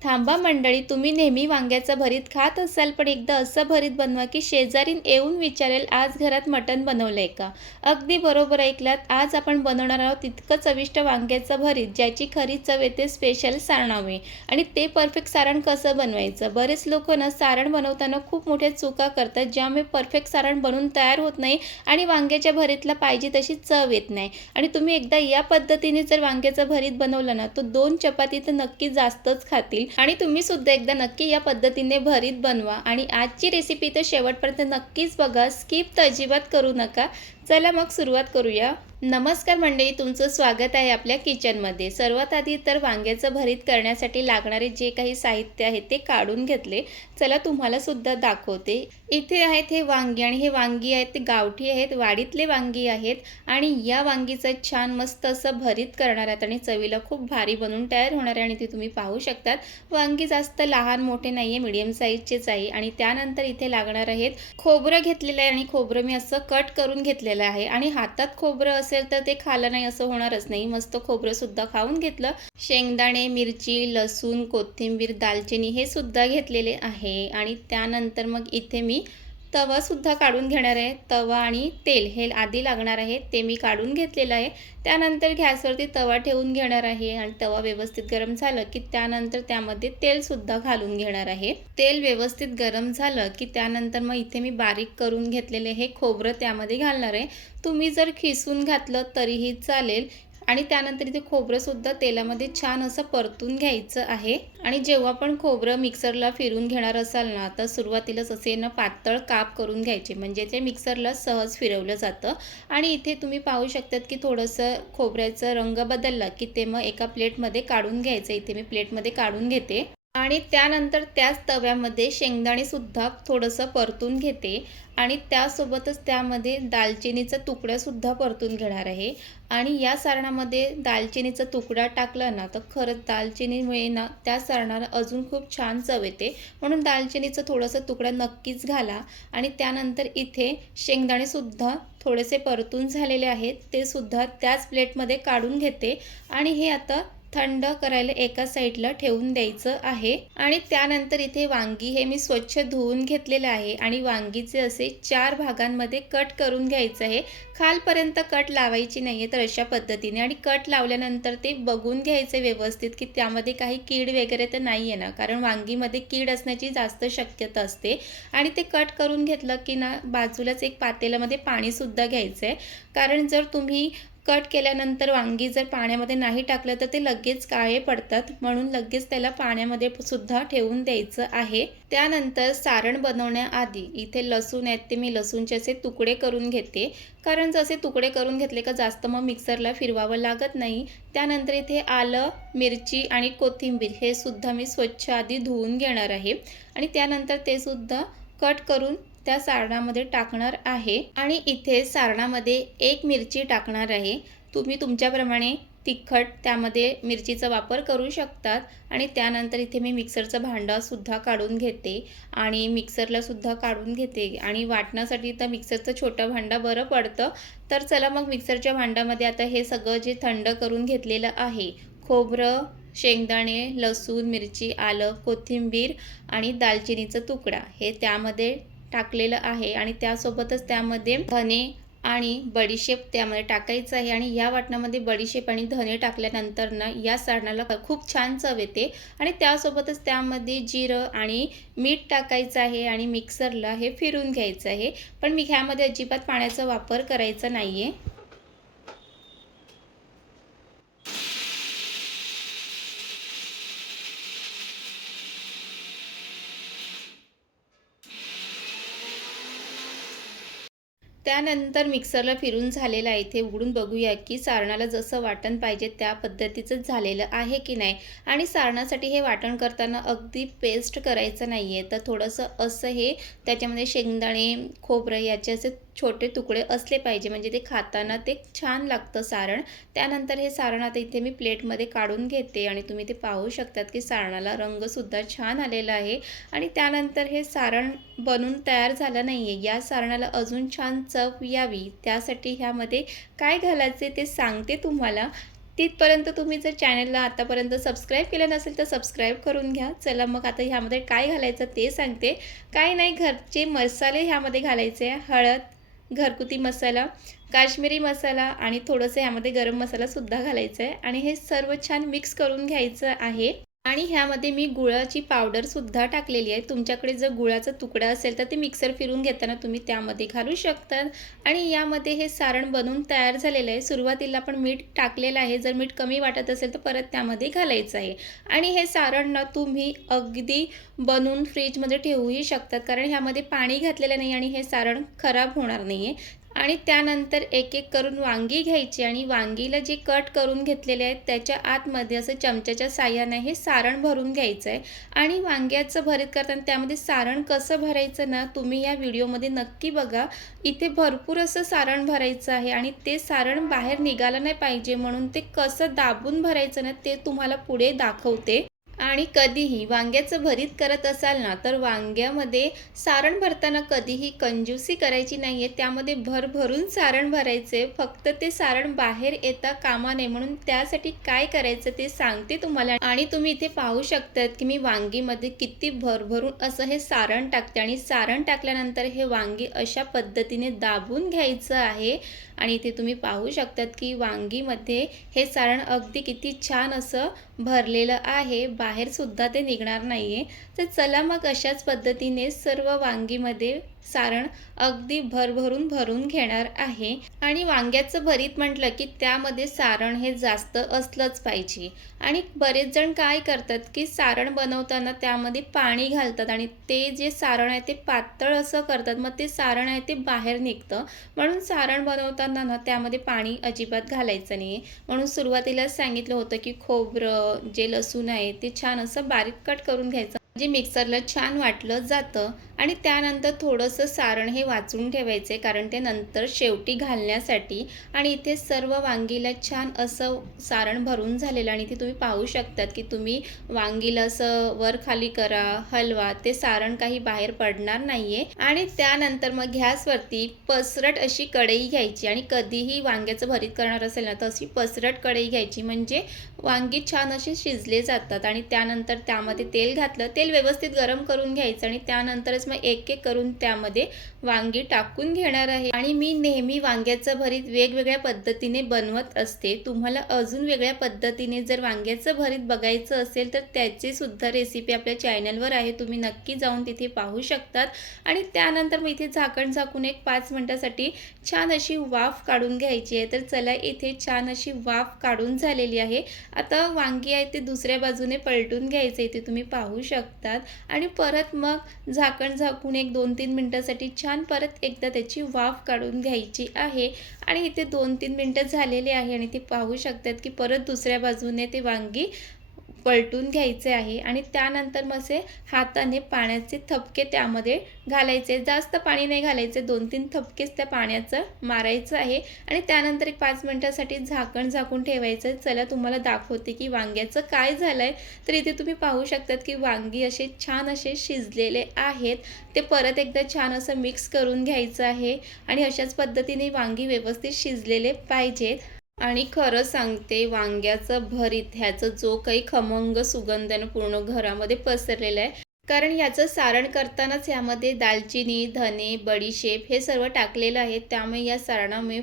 थांबा मंडळी, तुम्ही नेहमी वांग्याचं भरीत खात असाल, पण एकदा असं भरीत बनवा की शेजारीन येऊन विचारेल, आज घरात मटण बनवलंय का? अगदी बरोबर ऐकलात. आज आपण बनवणार आहोत तितकं चविष्ट वांग्याचं भरीत, ज्याची खरी चव येते स्पेशल सारणामुळे. आणि ते परफेक्ट सारण कसं बनवायचं? बरेच लोक ना सारण बनवताना खूप मोठ्या चुका करतात, ज्यामुळे परफेक्ट सारण बनून तयार होत नाही आणि वांग्याच्या भरीतला पाहिजे तशी चव येत नाही. आणि तुम्ही एकदा या पद्धतीने जर वांग्याचं भरीत बनवलं ना, तो 2 चपाती तर नक्की जास्तच खातील. आणि तुम्ही सुद्धा एकदा नक्की या पद्धतीने भरीत बनवा आणि आजची रेसिपी तर शेवटपर्यंत नक्कीच बघा, स्किप तर अजिबात करू नका. चला मग सुरुवात करूया. नमस्कार मंडळी, तुमचं स्वागत आहे आपल्या किचनमध्ये. सर्वात आधी तर वांग्याचं भरीत करण्यासाठी लागणारे जे काही साहित्य आहे ते काढून घेतले. चला तुम्हाला सुद्धा दाखवते. इथे आहेत हे वांगी आणि हे वांगी आहेत ते गावठी आहेत, वाडीतले वांगी आहेत. आणि या वांगीचं छान मस्त असं भरीत करणार आहेत आणि चवीला खूप भारी बनून तयार होणार आहे. आणि ते तुम्ही पाहू शकतात, वांगी जास्त लहान मोठे नाही आहे, मीडियम साईजचेच आहे. आणि त्यानंतर इथे लागणार आहेत खोबरं घेतलेलं आहे आणि खोबरं मी असं कट करून घेतलेलं आहे. आणि हातात खोबरं असेल तर ते खाल्लं नाही असं होणारच नाही, मस्त खोबरं सुद्धा खाऊन घेतलं. शेंगदाणे, मिरची, लसूण, कोथिंबीर, दालचिनी हे सुद्धा घेतलेले आहे. आणि त्यानंतर मग इथे मी तवा सुद्धा काढून घेणार आहे. तवा आणि तेल हे आधी लागणार आहे, ते मी काढून घेतलेलं आहे. त्यानंतर गॅसवरती तवा ठेवून घेणार आहे आणि तवा व्यवस्थित गरम झालं की त्यानंतर त्यामध्ये तेल सुद्धा घालून घेणार आहे. तेल व्यवस्थित गरम झालं की त्यानंतर मग इथे मी बारीक करून घेतलेले हे खोबरं त्यामध्ये घालणार आहे. तुम्ही जर खिसून घातलं तरीही चालेल. आणि त्यानंतर इथे खोबरंसुद्धा तेलामध्ये छान असं परतून घ्यायचं आहे. आणि जेव्हा पण खोबरं मिक्सरला फिरून घेणार असाल ना, तर सुरुवातीलाच असे ना पातळ काप करून घ्यायचे, म्हणजे ते मिक्सरला सहज फिरवलं जातं. आणि इथे तुम्ही पाहू शकतात की थोडंसं खोबऱ्याचा रंग बदलला की ते मग एका प्लेटमध्ये काढून घ्यायचं. इथे मी प्लेटमध्ये काढून घेते. आणि त्यानंतर त्याच तव्यामध्ये शेंगदाणेसुद्धा थोडंसं परतून घेते. आणि त्यासोबतच त्यामध्ये दालचिनीचा तुकडासुद्धा परतून घेणार आहे. आणि या सारणामध्ये दालचिनीचा तुकडा टाकला ना, तर खरंच दालचिनीमुळे ना त्या सारणाला अजून खूप छान चव येते. म्हणून दालचिनीचा थोडासा तुकडा नक्कीच घाला. आणि त्यानंतर इथे शेंगदाणेसुद्धा थोडेसे परतून झालेले आहेत, ते सुद्धा त्याच प्लेटमध्ये काढून घेते. आणि हे आता थंड करायला एका साईडला ठेवून द्यायचं आहे. आणि त्यानंतर इथे वांगी हे मी स्वच्छ धुवून घेतलेलं आहे आणि वांगीचे असे 4 भागांमध्ये कट करून घ्यायचं आहे. खालपर्यंत कट लावायची नाही आहे, तर अशा पद्धतीने. आणि कट लावल्यानंतर ते बघून घ्यायचे व्यवस्थित की त्यामध्ये काही कीड वगैरे तर नाही आहे ना, कारण वांगीमध्ये कीड असण्याची जास्त शक्यता असते. आणि ते कट करून घेतलं की ना, बाजूलाच एक पातेल्यामध्ये पाणीसुद्धा घ्यायचं आहे. कारण जर तुम्ही कट केल्यानंतर वांगी जर पाण्यामध्ये नाही टाकलं तर ते लगेच काळे पडतात, म्हणून लगेच त्याला पाण्यामध्ये सुद्धा ठेवून द्यायचं आहे. त्यानंतर सारण बनवण्याआधी इथे लसूण आहेत ते मी लसूणचे असे तुकडे करून घेते. कारण जसे तुकडे करून घेतले का जास्त मग मिक्सरला फिरवावं लागत नाही. त्यानंतर इथे आलं, मिरची आणि कोथिंबीर हे सुद्धा मी स्वच्छ आधी धुवून घेणार आहे. आणि त्यानंतर ते सुद्धा कट करून त्या सारणामध्ये टाकणार आहे. आणि इथे सारणामध्ये एक मिरची टाकणार आहे. तुम्ही तुमच्याप्रमाणे तिखट त्यामध्ये मिरचीचा वापर करू शकतात. आणि त्यानंतर इथे मी मिक्सरचं भांडंसुद्धा काढून घेते आणि मिक्सरला सुद्धा काढून घेते. आणि वाटण्यासाठी तर मिक्सरचं छोटं भांडं बरं पडतं. तर चला मग मिक्सरच्या भांड्यामध्ये आता हे सगळं जे थंड करून घेतलेलं आहे, खोबरं, शेंगदाणे, लसूण, मिरची, आलं, कोथिंबीर आणि दालचिनीचा तुकडा हे त्यामध्ये टाकलेलं आहे. आणि त्यासोबतच त्यामध्ये धने आणि बडीशेप त्यामध्ये टाकायचं आहे. आणि या वाटणामध्ये बडीशेप आणि धने टाकल्यानंतर ना, या सारणाला खूप छान चव येते. आणि त्यासोबतच त्यामध्ये जिरं आणि मीठ टाकायचं आहे आणि मिक्सरला हे फिरून घ्यायचं आहे. पण मी ह्यामध्ये अजिबात पाण्याचा वापर करायचा नाही आहे. त्यानंतर मिक्सरला फिरून झालेलं आहे. इथे उघडून बघूया की सारणाला जसं वाटण पाहिजे त्या पद्धतीचंच झालेलं आहे की नाही. आणि सारणासाठी हे वाटण करताना अगदी पेस्ट करायचं नाही आहे, तर थोडंसं असं हे त्याच्यामध्ये शेंगदाणे, खोबरं याचे असे छोटे तुकडे असले पाहिजे, म्हणजे ते खाताना ते छान लागतं सारण. त्यानंतर हे सारण आता इथे मी प्लेटमध्ये काढून घेते. आणि तुम्ही ते पाहू शकतात की सारणाला रंगसुद्धा छान आलेला आहे. आणि त्यानंतर हे सारण बनून तयार झालं नाही आहे. या सारणाला अजून छान चव यावी त्यासाठी ह्यामध्ये काय घालायचे ते सांगते तुम्हाला. तिथपर्यंत तुम्ही जर चॅनलला आतापर्यंत सबस्क्राईब केलं नसेल तर सबस्क्राईब करून घ्या. चला मग आता ह्यामध्ये काय घालायचं ते सांगते. काही नाही, घरचे मसाले ह्यामध्ये घालायचे. हळद, घरगुती मसाला, काश्मीरी मसाला आणि थोडंसं ह्यामध्ये गरम मसालासुद्धा घालायचं आहे आणि हे सर्व छान मिक्स करून घ्यायचं आहे. आणि ह्यामध्ये मी गुळाची पावडरसुद्धा टाकलेली आहे. तुमच्याकडे जर गुळाचा तुकडा असेल तर ते मिक्सर फिरून घेताना तुम्ही त्यामध्ये घालू शकता. आणि यामध्ये हे सारण बनवून तयार झालेलं आहे. सुरुवातीला आपण मीठ टाकलेलं आहे. जर मीठ कमी वाटत असेल तर परत त्यामध्ये घालायचं आहे. आणि हे सारण ना तुम्ही अगदी बनवून फ्रीजमध्ये ठेवूही शकतात, कारण ह्यामध्ये पाणी घातलेलं नाही आणि हे सारण खराब होणार नाही आहे. आणि त्यानंतर एक एक करून वांगी घ्यायची आणि वांगीला जे कट करून घेतलेले आहेत त्याच्या आतमध्ये असं चमच्याच्या साहाय्याने हे सारण भरून घ्यायचं आहे. आणि वांग्याचं भरीत करताना त्यामध्ये सारण कसं भरायचं ना, तुम्ही या व्हिडिओमध्ये नक्की बघा. इथे भरपूर असं सारण भरायचं आहे आणि ते सारण बाहेर निघालं नाही पाहिजे, म्हणून ते कसं दाबून भरायचं ना ते तुम्हाला पुढे दाखवते. आणि कधीही वांग्याचं भरीत करत असाल ना, तर वांग्यामध्ये सारण भरताना कधीही कंजूसी करायची नाही आहे. त्यामध्ये भरभरून सारण भरायचे, फक्त ते सारण बाहेर येता कामा नये. म्हणून त्यासाठी काय करायचं ते सांगते तुम्हाला. आणि तुम्ही इथे पाहू शकतात की मी वांगीमध्ये किती भरभरून असं हे सारण टाकते आणि सारण टाकल्यानंतर हे वांगी अशा पद्धतीने दाबून घ्यायचं आहे. आणि इथे तुम्ही पाहू शकतात की वांगीमध्ये हे सारण अगदी किती छान असं भरलेलं आहे, बाहेरसुद्धा ते निघणार नाही आहे. तर चला मग अशाच पद्धतीने सर्व वांगीमध्ये सारण अगदी भरभरून भरून घेणार आहे. आणि वांग्याचं भरीत म्हटलं की त्यामध्ये सारण हे जास्त असलंच पाहिजे. आणि बरेच जण काय करतात की सारण बनवताना त्यामध्ये पाणी घालतात आणि ते जे सारण आहे ते पातळ असं करतात, मग ते सारण आहे ते बाहेर निघतं. म्हणून सारण बनवताना ना त्यामध्ये पाणी अजिबात घालायचं नाही. म्हणून सुरुवातीलाच सांगितलं होतं की खोबरं, जे लसूण आहे ते छान असं बारीक कट करून घ्यायचं, जे मिक्सरला छान वाटलं जातं. आणि त्यानंतर थोडंसं सारण हे वाचून ठेवायचे, कारण ते नंतर शेवटी घालण्यासाठी. आणि इथे सर्व वांगीला छान असं सारण भरून झालेलं आणि इथे तुम्ही पाहू शकतात की तुम्ही वांगीला असं वर खाली करा, हलवा, ते सारण काही बाहेर पडणार नाहीये. आणि त्यानंतर मग गॅसवरती पसरट अशी कढई घ्यायची आणि कधीही वांग्याचं भरीत करणार असेल ना तर अशी पसरट कढई घ्यायची, म्हणजे वांगी छान असे शिजले जातात. आणि त्यानंतर त्यामध्ये तेल घातलं, तेल व्यवस्थित गरम करून घ्यायचं आणि त्यानंतरच मग एक एक करून त्यामध्ये वांगी टाकून घेणार आहे. आणि मी नेहमी वांग्याचं भरीत वेगवेगळ्या पद्धतीने बनवत असते. तुम्हाला अजून वेगळ्या पद्धतीने जर वांग्याचं भरीत बघायचं असेल तर त्याची सुद्धा रेसिपी आपल्या चॅनलवर आहे, तुम्ही नक्की जाऊन तिथे पाहू शकतात. आणि त्यानंतर मग इथे झाकण झाकून एक 5 मिनिटासाठी छान अशी वाफ काढून घ्यायची आहे. तर चला, इथे छान अशी वाफ काढून झालेली आहे. आता वांगी आहे ते दुसऱ्या बाजूने पलटून घ्यायचे, इथे तुम्ही पाहू शकतात. आणि परत मग झाकण झाकून एक 2-3 मिनिटासाठी छान परत एकदा त्याची वाफ काढून घ्यायची आहे. आणि इथे 2-3 मिनिटं झालेले आहे आणि ते पाहू शकतात की परत दुसऱ्या बाजूने ते वांगी पलटून घ्यायचे आहे. आणि त्यानंतर मग असे हाताने पाण्याचे थपके त्यामध्ये घालायचे, जास्त पाणी नाही घालायचे, 2-3 थपकेच त्या पाण्याचं मारायचं आहे. आणि त्यानंतर एक 5 मिनिटासाठी झाकण झाकून ठेवायचं. चला तुम्हाला दाखवते की वांग्याचं काय झालं आहे. तर इथे तुम्ही पाहू शकतात की वांगी असे छान असे शिजलेले आहेत. ते परत एकदा छान असं मिक्स करून घ्यायचं आहे आणि अशाच पद्धतीने वांगी व्यवस्थित शिजलेले पाहिजेत. आणि खरं सांगते, वांग्याचं भरीत ह्याचा जो काही खमंग सुगंध पूर्ण घरामध्ये पसरलेला आहे, कारण ह्याचं सारण करतानाच यामध्ये दालचिनी, धने, बडीशेप हे सर्व टाकलेलं आहे, त्यामुळे या सारणामुळे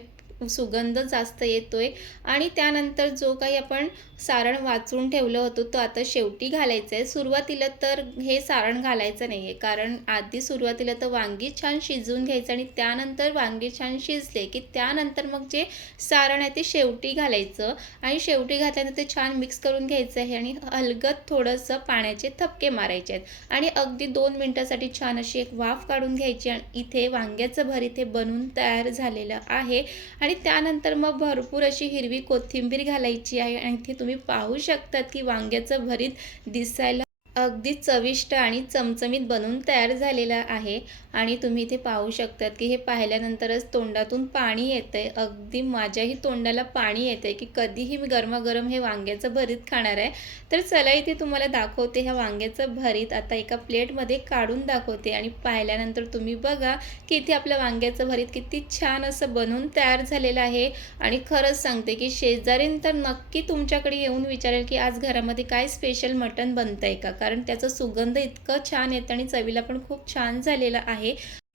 सुगंध जास्त येतोय. आणि त्यानंतर जो काही आपण सारण वाचून ठेवलं होतं तो आता शेवटी घालायचं आहे. सुरुवातीला तर हे सारण घालायचं नाही आहे, कारण आधी सुरुवातीला तर वांगी छान शिजवून घ्यायचं आणि त्यानंतर वांगी छान शिजले की त्यानंतर मग जे सारण आहे ते शेवटी घालायचं. आणि शेवटी घातल्यानंतर ते छान मिक्स करून घ्यायचं आहे आणि अलगद थोडंसं पाण्याचे थपके मारायचे आहेत आणि अगदी 2 मिनिटासाठी छान अशी एक वाफ काढून घ्यायची. आणि इथे वांग्याचं भरीत हे बनून तयार झालेलं आहे. आणि त्यानंतर मग भरपूर अशी हिरवी कोथिंबीर घालायची आहे. आणि इथे तुम्ही पाहू शकतात की वांग्याचं भरीत दिसायला अगदी चविष्ट आणि चमचमीत बनून तयार झालेला आहे आणि तुम्ही इथे पाहू शकतात, की हे पाहिल्यानंतरच तोंडातून पाणी येतंय. अगदी माझ्याही तोंडाला पाणी येतंय, की कधीही मी गरमागरम हे वांग्याचं भरीत खाणार आहे. तर चला इथे तुम्हाला दाखवते ह्या वांग्याचं भरीत. आता एका प्लेटमध्ये काढून दाखवते आणि पाहिल्यानंतर तुम्ही बघा, की इथे आपलं वांग्याचं भरीत किती छान असं बनून तयार झालेलं आहे. आणि खरंच सांगते, की शेजारीन तर नक्की तुमच्याकडे येऊन विचारेल, की आज घरामध्ये काय स्पेशल मटण बनतंय का? कारण त्याचा सुगंध इतकं छान येतं आणि चवीला पण खूप छान झालेला आहे.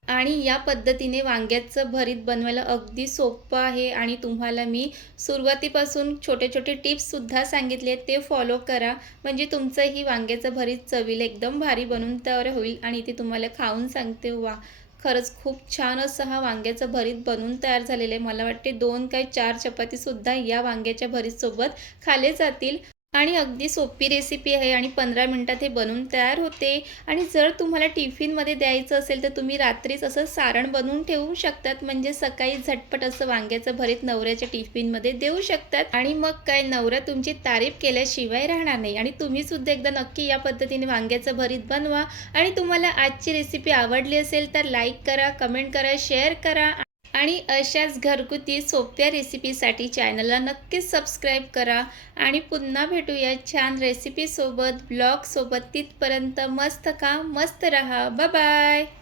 आणि या पद्धतीने वांग्याचं भरीत बनवायला अगदी सोपं आहे आणि तुम्हाला मी सुरुवातीपासून छोटे-छोटे टिप्ससुद्धा सांगितले आहेत, ते फॉलो करा. म्हणजे तुमचंही वांग्याचं भरीत चवीला एकदम भारी बनून तयार होईल आणि इथे तुम्हाला खाऊन सांगते, वाह! खरंच खूप छान असं हा वांग्याचं भरीत बनून तयार झालेलं आहे. मला वाटते 2 काय 4 चपातीसुद्धा या वांग्याच्या भरीतसोबत खाल्ले जातील. आणि अगदी सोपी रेसिपी आहे आणि 15 मिनिटात हे बनवून तयार होते. आणि जर तुम्हाला टिफिनमध्ये द्यायचं असेल तर तुम्ही रात्रीच असं सारण बनवून ठेवू शकतात. म्हणजे सकाळी झटपट असं वांग्याचं भरीत नवऱ्याच्या टिफिनमध्ये देऊ शकतात आणि मग काय नवरा तुमची तारीफ केल्याशिवाय राहणार नाही. आणि तुम्ही सुद्धा एकदा नक्की या पद्धतीने वांग्याचं भरीत बनवा. आणि तुम्हाला आजची रेसिपी आवडली असेल तर लाईक करा, कमेंट करा, शेअर करा. आणि अशाच घरगुती सोप्या रेसिपीसाठी चॅनलला नक्कीच सबस्क्राईब करा. आणि पुन्हा भेटूया छान रेसिपीसोबत, ब्लॉगसोबत. तिथपर्यंत मस्त खा, मस्त रहा. Bye bye.